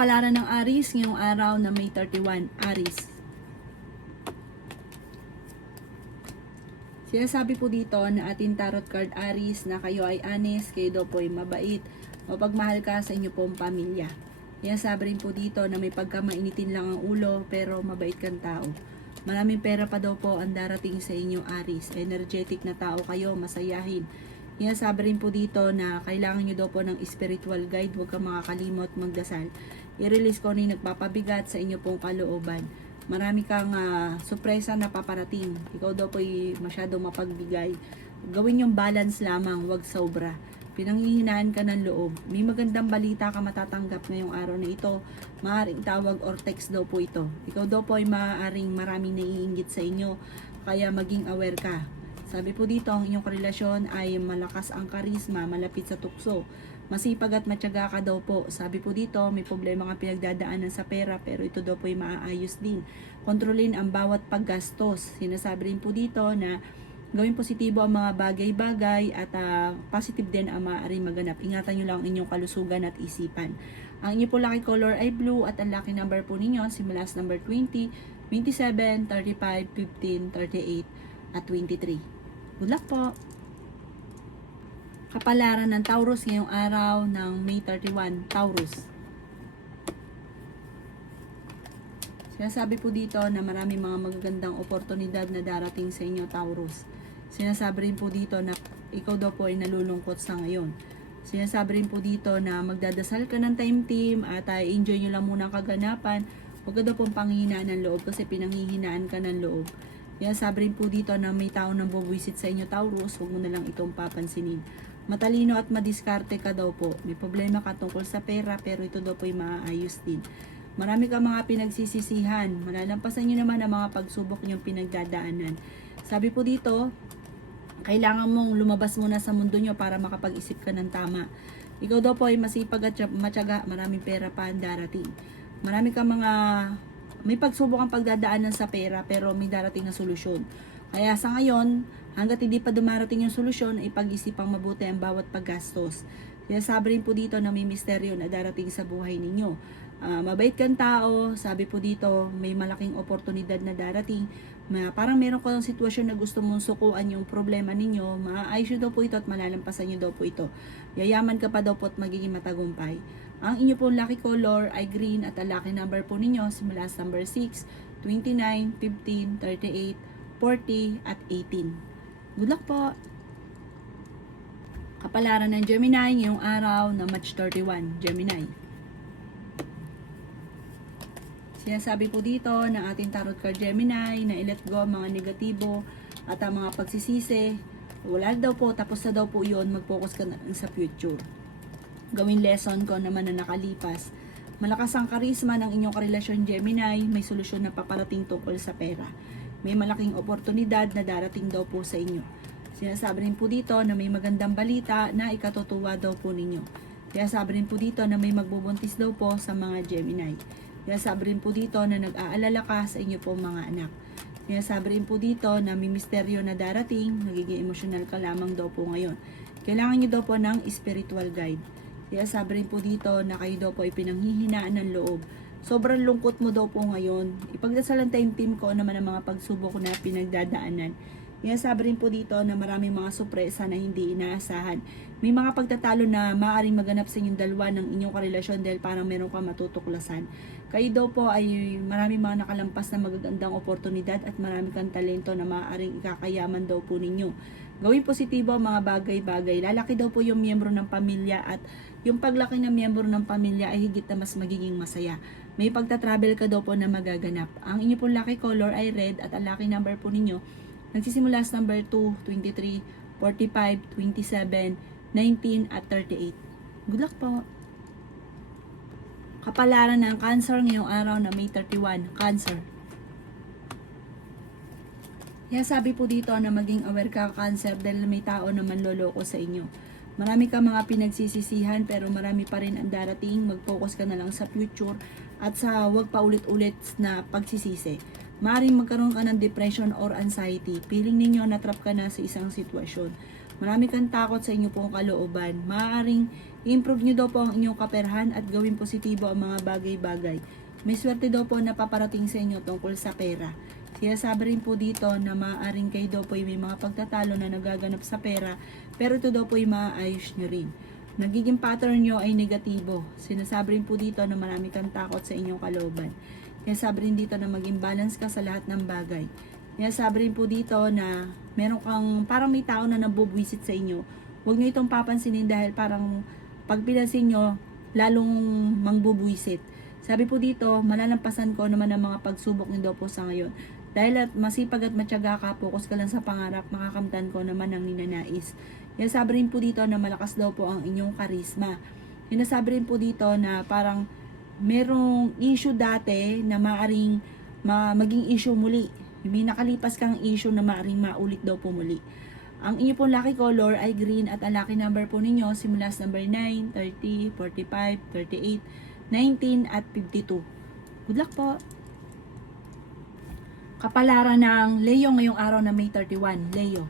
Kapalaran ng Aries ngayong araw na May 31, Aries. Sinasabi po dito na ating tarot card Aries na kayo ay honest, kayo daw po ay mabait, mapagmahal ka sa inyo pong pamilya. Sinasabi rin po dito na may pagkamainitin lang ang ulo pero mabait kang tao. Maraming pera pa daw po ang darating sa inyong Aries. Energetic na tao kayo, masayahin. Sinasabi rin po dito na kailangan nyo daw po ng spiritual guide, huwag kang makakalimot magdasal. I-release ko na yung nagpapabigat sa inyo pong kalooban. Marami kang sorpresa na paparating. Ikaw daw po ay masyadong mapagbigay. Gawin yung balance lamang, huwag sobra. Pinanghihinaan ka ng loob. May magandang balita ka matatanggap ngayong araw na ito. Maaaring tawag or text daw po ito. Ikaw daw po ay maaaring maraming naiinggit sa inyo. Kaya maging aware ka. Sabi po dito, ang inyong karelasyon ay malakas ang karisma, malapit sa tukso. Masipag at matyaga ka daw po. Sabi po dito, may problema ka pinagdadaanan sa pera pero ito daw po ay maaayos din. Kontrolin ang bawat paggastos. Sinasabi rin po dito na gawin positibo ang mga bagay-bagay at positive din ang maaaring maganap. Ingatan nyo lang ang inyong kalusugan at isipan. Ang inyo po lucky color ay blue at ang lucky number po ninyo simula sa number 20, 27, 35, 15, 38 at 23. Good luck po! Kapalaran ng Taurus ngayong araw ng May 31, Taurus. Sinasabi po dito na marami mga magagandang oportunidad na darating sa inyo, Taurus. Sinasabi rin po dito na ikaw daw po ay nalulungkot sa ngayon. Sinasabi rin po dito na magdadasal ka ng time team at enjoy nyo lang muna ang kaganapan. Huwag ka daw pong panghihinaan ng loob kasi pinanghihinaan ka ng loob. Sabi rin po dito na may tao nang bubuwisit sa inyo, Taurus, huwag mo na lang itong papansinin. Matalino at madiskarte ka daw po. May problema ka tungkol sa pera pero ito daw po ay maaayos din. Marami ka mga pinagsisisihan. Malalampasan nyo naman ang mga pagsubok nyong pinagdadaanan. Sabi po dito, kailangan mong lumabas muna sa mundo nyo para makapag-isip ka ng tama. Ikaw daw po ay masipag at matyaga, maraming pera pa ang darating. Marami ka may pagsubok ang pagdadaanan sa pera pero may darating na solusyon. Kaya sa ngayon, hanggat hindi pa dumarating yung solusyon, ay pag-isipang mabuti ang bawat paggastos. Sinasabi rin po dito na may misteryo na darating sa buhay ninyo. Mabait kang tao, sabi po dito, may malaking oportunidad na darating. Parang meron ko ng sitwasyon na gusto mong sukuan yung problema ninyo, maaayos nyo daw po ito at malalampasan nyo daw po ito. Yayaman ka pa daw po at magiging matagumpay. Ang inyo po lucky color ay green at ang lucky number po ninyo simula sa number 6, 29, 15, 38, 40 at 18. Good luck po! Kapalaran ng Gemini ngayong araw na March 31, Gemini. Sinasabi po dito ng ating tarot card Gemini na i-let go mga negatibo at ang mga pagsisisi. Wala daw po, tapos na daw po yun, mag-focus ka na sa future. Gawin lesson ko naman na nakalipas. Malakas ang karisma ng inyong karelasyon Gemini, may solusyon na paparating tungkol sa pera. May malaking oportunidad na darating daw po sa inyo. Sinasabi rin po dito na may magandang balita na ikatutuwa daw po ninyo. Sinasabi rin po dito na may magbubuntis daw po sa mga Gemini. Sinasabi rin po dito na nag-aalala ka sa inyo po mga anak. Sinasabi rin po dito na may misteryo na darating, nagiging emosyonal ka lamang daw po ngayon. Kailangan nyo daw po ng spiritual guide. Sabi rin po dito na kayo daw po ay pinanghihinaan ng loob. Sobrang lungkot mo daw po ngayon. Ipagdasalan tayong team ko naman ang mga pagsubok na pinagdadaanan. Sabi rin po dito na maraming mga sorpresa na hindi inaasahan. May mga pagtatalo na maaaring maganap sa inyong dalawa ng inyong karelasyon dahil parang meron ka matutuklasan. Kayo daw po ay maraming mga nakalampas na magagandang oportunidad at marami kang talento na maaaring ikakayaman daw po ninyo. Gawin positibo ang mga bagay-bagay. Lalaki daw po yung miyembro ng pamilya at yung paglaki ng miyembro ng pamilya ay higit na mas magiging masaya. May pagta-travel ka daw po na magaganap. Ang inyo pong lucky color ay red at ang lucky number po ninyo nagsisimula sa number 2, 23, 45, 27, 19 at 38. Good luck po! Kapalaran ng Cancer ngayong araw na May 31, Cancer. Sabi po dito na maging aware ka, Cancer, dahil may tao na manloloko sa inyo. Marami ka mga pinagsisisihan pero marami pa rin ang darating. Mag-focus ka na lang sa future at sa wag pa ulit-ulit na pagsisisi. Maaaring magkaroon ka ng depression or anxiety. Feeling ninyo natrap ka na sa isang sitwasyon. Marami kang takot sa inyo pong kalooban. Maaaring i-improve nyo daw po ang inyong kaperahan at gawin positibo ang mga bagay-bagay. May swerte daw po na paparating sa inyo tungkol sa pera. Sinasabi rin po dito na maaaring kayo daw po may mga pagtatalo na nagaganap sa pera, pero ito daw po ay maaayos nyo rin. Nagiging pattern nyo ay negatibo. Sinasabi rin po dito na marami kang takot sa inyong kalooban. Sinasabi rin dito na maging balance ka sa lahat ng bagay. Sinasabi rin po dito na meron kang parang may tao na nabubwisit sa inyo. Huwag nyo itong papansinin dahil parang pag pinansin nyo, lalong mangbubwisit. Sabi po dito, malalampasan ko naman ang mga pagsubok nyo daw po sa ngayon. Dahil at masipag at matyaga ka, focus ka lang sa pangarap, makakamtan ko naman ang ninanais. Sinasabi rin po dito na malakas daw po ang inyong karisma. Sinasabi rin po dito na parang merong issue dati na maaring maging issue muli. May nakalipas kang issue na maaring maulit daw po muli. Ang inyo pong lucky color ay green at ang lucky number po ninyo simula sa number 9, 30, 45, 38, 19 at 52. Good luck po! Kapalaran ng Leo ngayong araw na May 31. Leo.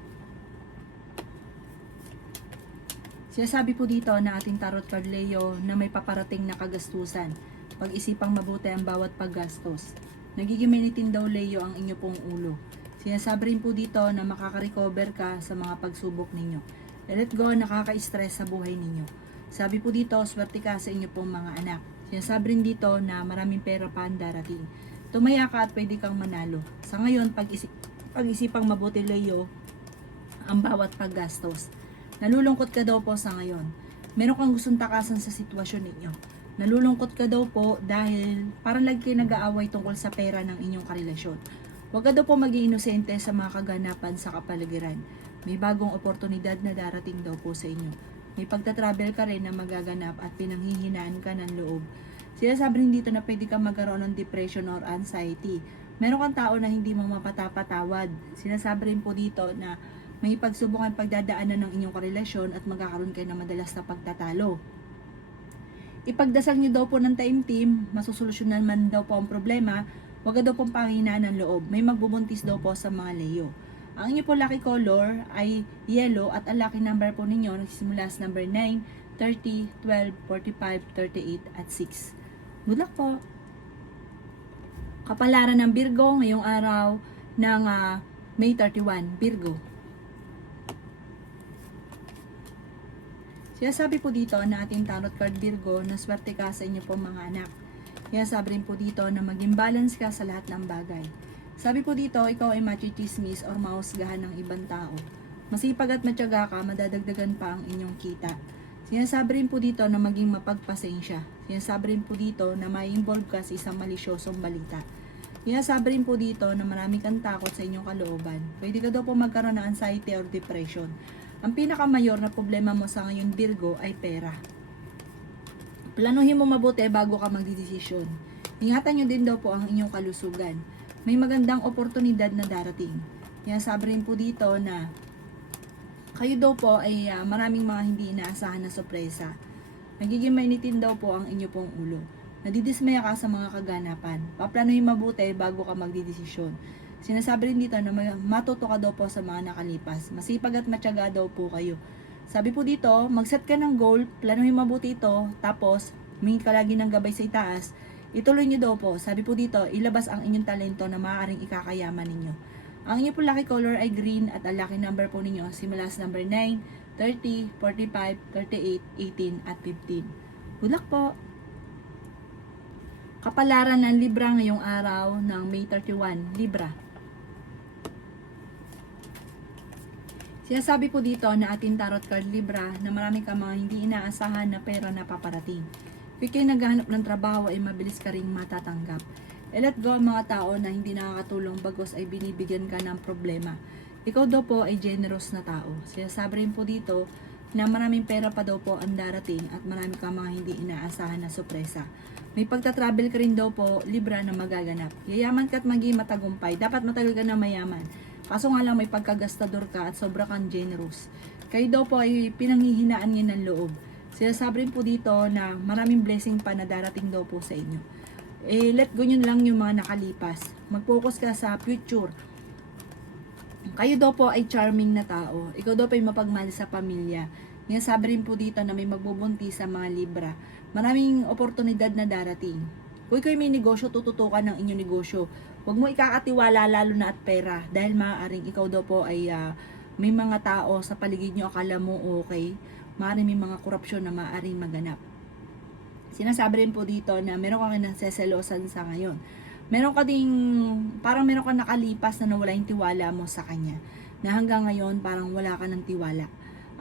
Sinasabi po dito na ating tarot card Leo na may paparating na kagastusan. Pag-isipang mabuti ang bawat paggastos. Nagiging minitin daw Leo ang inyo pong ulo. Sinasabi rin po dito na makaka-recover ka sa mga pagsubok ninyo. Let go, nakaka-stress sa buhay ninyo. Sabi po dito, swerte ka sa inyo pong mga anak. Sinasabi rin dito na maraming pera pa ang darating. Tumaya ka at pwede kang manalo. Sa ngayon, pag-isipang mabuti Leo ang bawat paggastos. Nalulungkot ka daw po sa ngayon. Meron kang gustong takasan sa sitwasyon ninyo. Nalulungkot ka daw po dahil parang lagi kayo nag-aaway tungkol sa pera ng inyong karelasyon. Huwag ka daw po maging inosente sa mga kaganapan sa kapaligiran. May bagong oportunidad na darating daw po sa inyo. May pagta-travel ka rin na magaganap at pinanghihinaan ka ng loob. Sinasabi rin dito na pwede kang magkaroon ng depression or anxiety. Meron kang tao na hindi mo mapatapatawad. Sinasabi rin po dito na may pagsubukan pagdadaanan ng inyong karelasyon at magkakaroon kayo ng madalas na pagtatalo. Ipagdasal nyo daw po ng time team, masusolusyonan man daw po ang problema, huwag daw pong panghinaan ng loob. May magbubuntis daw po sa mga Leo. Ang inyo po lucky color ay yellow at ang lucky number po ninyo nagsisimula sa number 9, 30, 12, 45, 38 at 6. Good luck po! Kapalaran ng Virgo ngayong araw ng May 31, Virgo. Sinasabi po dito na ating tarot card Virgo na swerte ka sa inyo po mga anak. Sinasabi rin po dito na maging balance ka sa lahat ng bagay. Sabi po dito, ikaw ay machichismis or mahusgahan ng ibang tao. Masipag at matyaga ka, madadagdagan pa ang inyong kita. Sinasabi rin po dito na maging mapagpasensya. Sinasabi rin po dito na ma-involve ka sa isang malisyosong balita. Sinasabi rin po dito na marami kang takot sa inyong kalooban. Pwede ka daw po magkaroon ng anxiety or depression. Ang pinakamayor na problema mo sa ngayon Virgo ay pera. Planuhin mo mabuti bago ka magdidesisyon. Ingatan nyo din daw po ang inyong kalusugan. May magandang oportunidad na darating. Sinasabi rin po dito na kayo daw po ay maraming mga hindi inaasahan na sorpresa. Magiging mainitin daw po ang inyo pong ulo. Nadidismaya ka sa mga kaganapan. Paplanuhin mabuti bago ka magdidesisyon. Sinasabi rin dito na matuto ka daw po sa mga nakalipas. Masipag at matyaga daw po kayo. Sabi po dito, mag-set ka ng goal, planuhin mabuti ito, tapos humingi ka lagi ng gabay sa itaas. Ituloy nyo daw po. Sabi po dito, ilabas ang inyong talento na maaaring ikakayaman ninyo. Ang inyong po lucky color ay green at ang lucky number po ninyo simula sa number 9, 30, 45, 38, 18 at 15. Good luck po! Kapalaran ng Libra ngayong araw ng May 31, Libra. Sinasabi po dito na ating tarot card Libra na marami ka mga hindi inaasahan na pera na paparating. Kung kayo naghahanap ng trabaho ay mabilis ka ring matatanggap. Let go ang mga tao na hindi nakakatulong bagos ay binibigyan ka ng problema. Ikaw daw po ay generous na tao. Sinasabi rin po dito na maraming pera pa daw po ang darating at marami ka mga hindi inaasahan na sorpresa. May pagta-travel ka rin daw po Libra na magaganap. Yayaman ka at maging matagumpay. Dapat matagal ka na mayaman. Kaso nga lang may pagkagastador ka at sobra kang generous. Kayo daw po ay pinanghihinaan niya ng loob. Sinasabi rin po dito na maraming blessing pa na darating daw po sa inyo. Let go nyo lang yung mga nakalipas. Mag-focus ka sa future. Kayo daw po ay charming na tao. Ikaw daw po ay mapagmahal sa pamilya. Sabi rin po dito na may magbubuntis sa mga Libra. Maraming oportunidad na darating. Kung kayo may negosyo, tututukan ng inyong negosyo. Huwag mo ikakatiwala lalo na at pera. Dahil maaaring ikaw daw po ay may mga tao sa paligid nyo akala mo okay. Maaaring may mga korupsyon na maaaring maganap. Sinasabi rin po dito na meron kang naseselosan sa ngayon. Parang meron ka nakalipas na nawala yung tiwala mo sa kanya. Na hanggang ngayon, parang wala ka ng tiwala.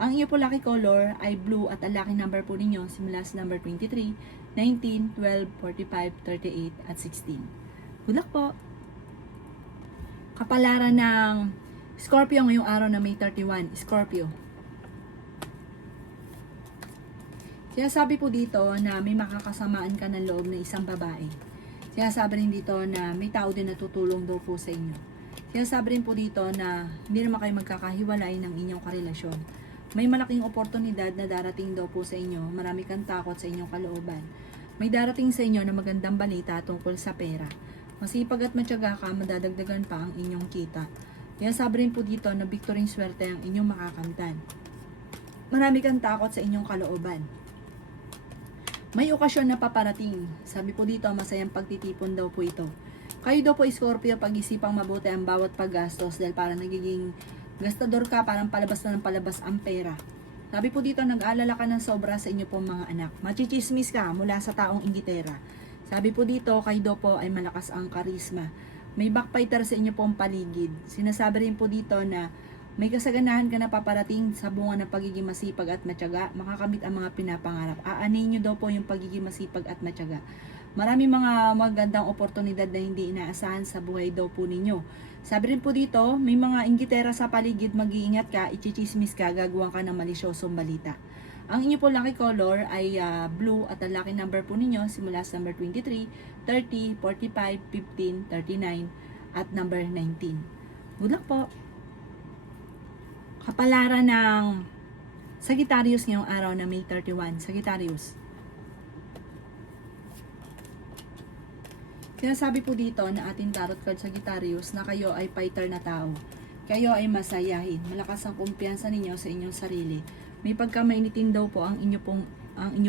Ang iyo po lucky color ay blue at ang lucky number po ninyo simula sa number 23, 19, 12, 45, 38, at 16. Good luck po! Kapalaran ng Scorpio ngayong araw na May 31. Scorpio. Sinasabi po dito na may makakasamaan ka ng loob na isang babae. Sinasabi rin dito na may tao din na tutulong daw po sa inyo. Sinasabi rin po dito na hindi naman kayo magkakahiwalay ng inyong karelasyon. May malaking oportunidad na darating daw po sa inyo. Marami kang takot sa inyong kalooban. May darating sa inyo na magandang balita tungkol sa pera. Masipag at matyaga ka, madadagdagan pa ang inyong kita. Sinasabi rin po dito na victory swerte ang inyong makakamtan. Marami kang takot sa inyong kalooban. May okasyon na paparating. Sabi po dito, masayang pagtitipon daw po ito. Kayo daw po, Scorpio, pag-isipang mabuti ang bawat paggastos dahil parang nagiging gastador ka, parang palabas na ng palabas ang pera. Sabi po dito, nag-aalala ka ng sobra sa inyo pong mga anak. Machichismis ka mula sa taong inggitera. Sabi po dito, kayo daw po ay malakas ang karisma. May backfighter sa inyo pong paligid. Sinasabi rin po dito na may kasaganahan ka na paparating sa bunga ng pagiging masipag at matyaga, makakamit ang mga pinapangarap. Aanin nyo daw po yung pagiging masipag at matyaga. Marami mga magandang oportunidad na hindi inaasahan sa buhay daw po ninyo. Sabi rin po dito, may mga inggitera sa paligid, mag-iingat ka, ichichismis ka, gagawa ka ng malisyosong balita. Ang inyo po lucky color ay blue at ang lucky number po ninyo simula sa number 23, 30, 45, 15, 39 at number 19. Good luck po! Kapalaran ng Sagittarius ngayong araw na May 31. Sagittarius. Sinasabi po dito na ating tarot card Sagittarius na kayo ay fighter na tao. Kayo ay masayahin. Malakas ang kumpiyansa ninyo sa inyong sarili. May pagkamainitin daw po ang inyo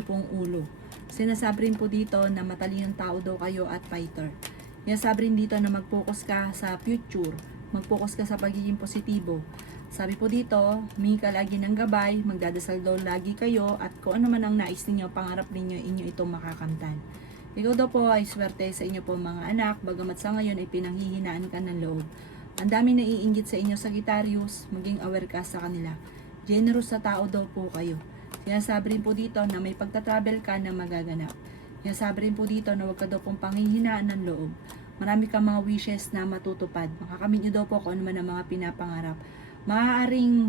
pong ulo. Sinasabi rin po dito na matalinong tao daw kayo at fighter. Sinasabi rin dito na mag-focus ka sa future. Mag-focus ka sa pagiging positibo. Sabi po dito, may ka lagi ng gabay, magdadasal daw lagi kayo, at kung ano man ang nais ninyo, pangarap ninyo, inyo itong makakamtan. Ikaw daw po ay swerte sa inyo po mga anak, bagamat sa ngayon ay pinanghihinaan ka ng loob. Ang dami na iinggit sa inyo Sagittarius, maging aware ka sa kanila. Generous sa tao daw po kayo. Sinasabi rin po dito na may pagta-travel ka na magaganap. Sinasabi rin po dito na huwag ka daw pong panghihinaan ng loob. Marami kang mga wishes na matutupad. Makakamit nyo daw po kung ano man ang mga pinapangarap. Maaaring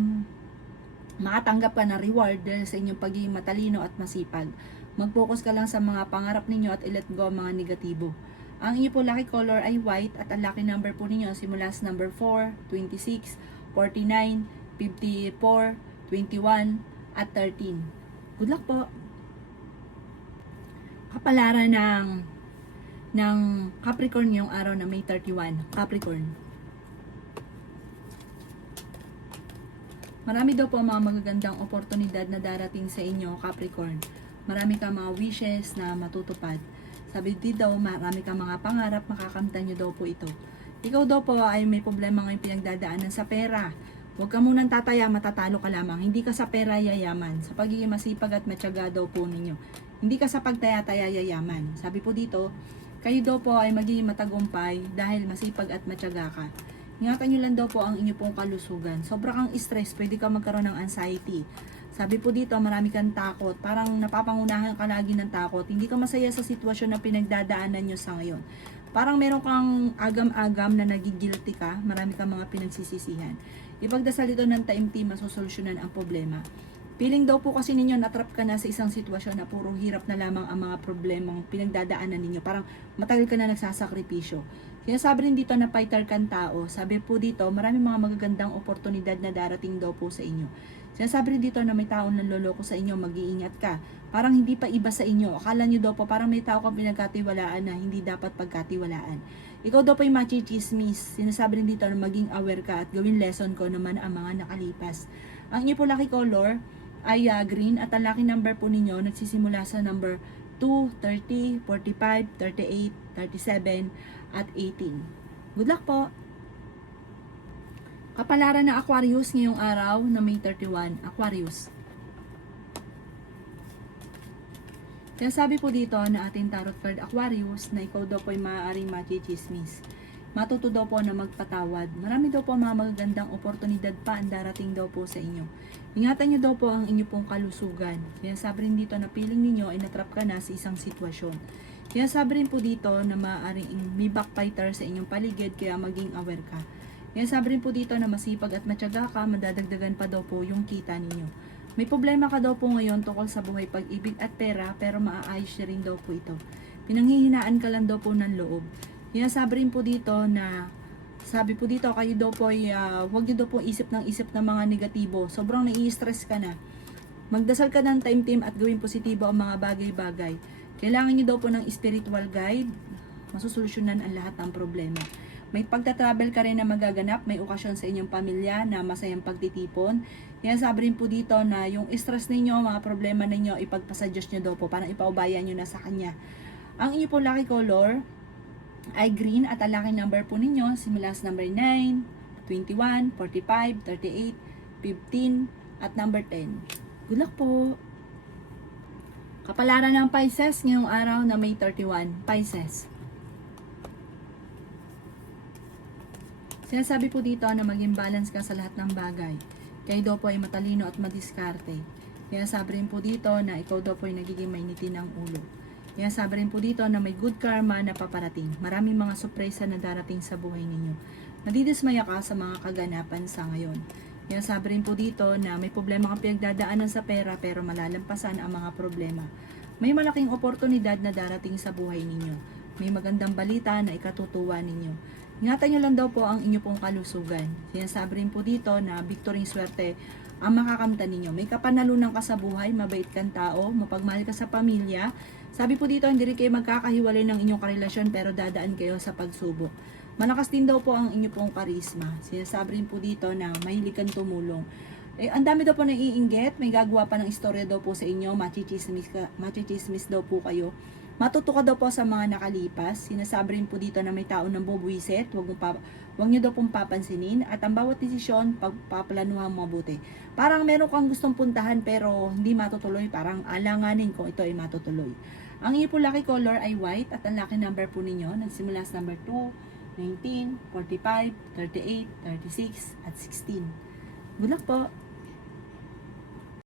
makatanggap ka ng reward dahil sa inyong pagiging matalino at masipag. Mag-focus ka lang sa mga pangarap ninyo at i-let go ang mga negatibo. Ang inyo po lucky color ay white at ang lucky number po ninyo simula sa number 4, 26, 49, 54, 21, at 13. Good luck po! Kapalaran ng Capricorn ngayong araw na May 31. Capricorn. Marami daw po mga magagandang oportunidad na darating sa inyo, Capricorn. Marami kang mga wishes na matutupad. Sabi dito, marami kang mga pangarap, makakamtan nyo daw po ito. Ikaw daw po ay may problema ngayong pinagdadaanan sa pera. Huwag ka munang tataya, matatalo ka lamang. Hindi ka sa pera yayaman. Sa pagiging masipag at matyaga daw po ninyo. Hindi ka sa pagtaya-taya yayaman. Sabi po dito, kayo daw po ay magiging matagumpay dahil masipag at matyaga ka. Ingatan nyo lang daw po ang inyo pong kalusugan. Sobra kang stress, pwede ka magkaroon ng anxiety. Sabi po dito, marami kang takot. Parang napapangunahan ka lagi ng takot. Hindi ka masaya sa sitwasyon na pinagdadaanan nyo sa ngayon. Parang meron kang agam-agam na nagigilty ka. Marami kang mga pinagsisisihan. Ipagdasal ito ng taimtim, masosolusyonan ang problema. Feeling daw po kasi ninyo natrap ka na sa isang sitwasyon na puro hirap na lamang ang mga problemang pinagdadaanan ninyo. Parang matagal ka na nagsasakripisyo. Kaya sabi rin dito na fighter kang tao. Sabi po dito, marami mga magagandang oportunidad na darating daw po sa inyo. Sinasabi rin dito na may taong nanloloko sa inyo, mag-iingat ka. Parang hindi pa iba sa inyo. Akala nyo daw po parang may tao kang pinagkatiwalaan na hindi dapat pagkatiwalaan. Ikaw daw po yung machichismis. Sinasabi rin dito na maging aware ka at gawin lesson ko naman ang mga nakalipas. Ang inyo po lucky color ay green at ang lucky number po ninyo nagsisimula sa number 2, 30, 45, 38, 37 at 18. Good luck po! Kapalaran ng Aquarius ngayong araw na May 31, Aquarius. Kaya sabi po dito na ating tarot card Aquarius na ikaw daw po ay maaaring machichismis. Matuto daw po na magpatawad. Marami daw po mga magagandang oportunidad pa ang darating daw po sa inyo. Ingatan nyo daw po ang inyo pong kalusugan. Kaya sabi rin dito na piling ninyo ay natrap ka na sa isang sitwasyon. Kaya sabi rin po dito na maaaring may backbiter sa inyong paligid kaya maging aware ka. Kaya sabi rin po dito na masipag at matyaga ka, madadagdagan pa daw po yung kita ninyo. May problema ka daw po ngayon tungkol sa buhay, pag-ibig at pera, pero maaayos niya rin daw po ito. Pinanghihinaan ka lang daw po ng loob. Kaya sabi rin po dito na, sabi po dito, kayo daw po ay, huwag nyo daw po isip ng mga negatibo. Sobrang nai-stress ka na. Magdasal ka ng time at gawin positibo ang mga bagay-bagay. Kailangan nyo daw po ng spiritual guide, masusolusyonan ang lahat ng problema. May pagta-travel ka rin na magaganap, may okasyon sa inyong pamilya na masayang pagtitipon. Kaya sabi rin po dito na yung stress ninyo, mga problema ninyo, ipagpasa Diyos nyo daw po, parang ipaubayan nyo na sa Kanya. Ang inyo po lucky color ay green at ang lucky number po ninyo, simula sa number 9, 21, 45, 38, 15, at number 10. Good luck po! Kapalaran ng Pisces ngayong araw na May 31, Pisces. Sinasabi po dito na maging balance ka sa lahat ng bagay. Kayo daw po ay matalino at madiskarte. Kaya sabi rin po dito na ikaw daw po ay nagiging mainitin ng ulo. Kaya sabi rin po dito na may good karma na paparating. Maraming mga sorpresa na darating sa buhay ninyo. Nadidismaya ka sa mga kaganapan sa ngayon. Kaya sabi rin po dito na may problema kang pinagdadaanan sa pera pero malalampasan ang mga problema. May malaking oportunidad na darating sa buhay ninyo. May magandang balita na ikatutuwa ninyo. Ingatan nyo lang daw po ang inyo pong kalusugan. Sinasabi rin po dito na victory swerte ang makakamtan ninyo. May kapanalunan ka sa buhay, mabait kang tao, mapagmahal ka sa pamilya. Sabi po dito, hindi rin kayo magkakahiwalay ng inyong karelasyon pero dadaan kayo sa pagsubok. Malakas din daw po ang inyo pong karisma. Sinasabi rin po dito na mahilig kang tumulong. Ang dami daw po naiinggit, may gagawa pa ng istorya daw po sa inyo, machichismis daw po kayo. Matuto ka daw po sa mga nakalipas. Sinasabi rin po dito na may tao ng bubuisit, huwag nyo daw pong papansinin at ang bawat desisyon, pagpaplanuhan mabuti. Parang meron kang gustong puntahan pero hindi matutuloy, parang alanganin kung ito ay matutuloy. Ang inyo po lucky color ay white at ang lucky number po ninyo, nagsimula sa number 2, 19, 45, 38, 36 at 16. Good luck po!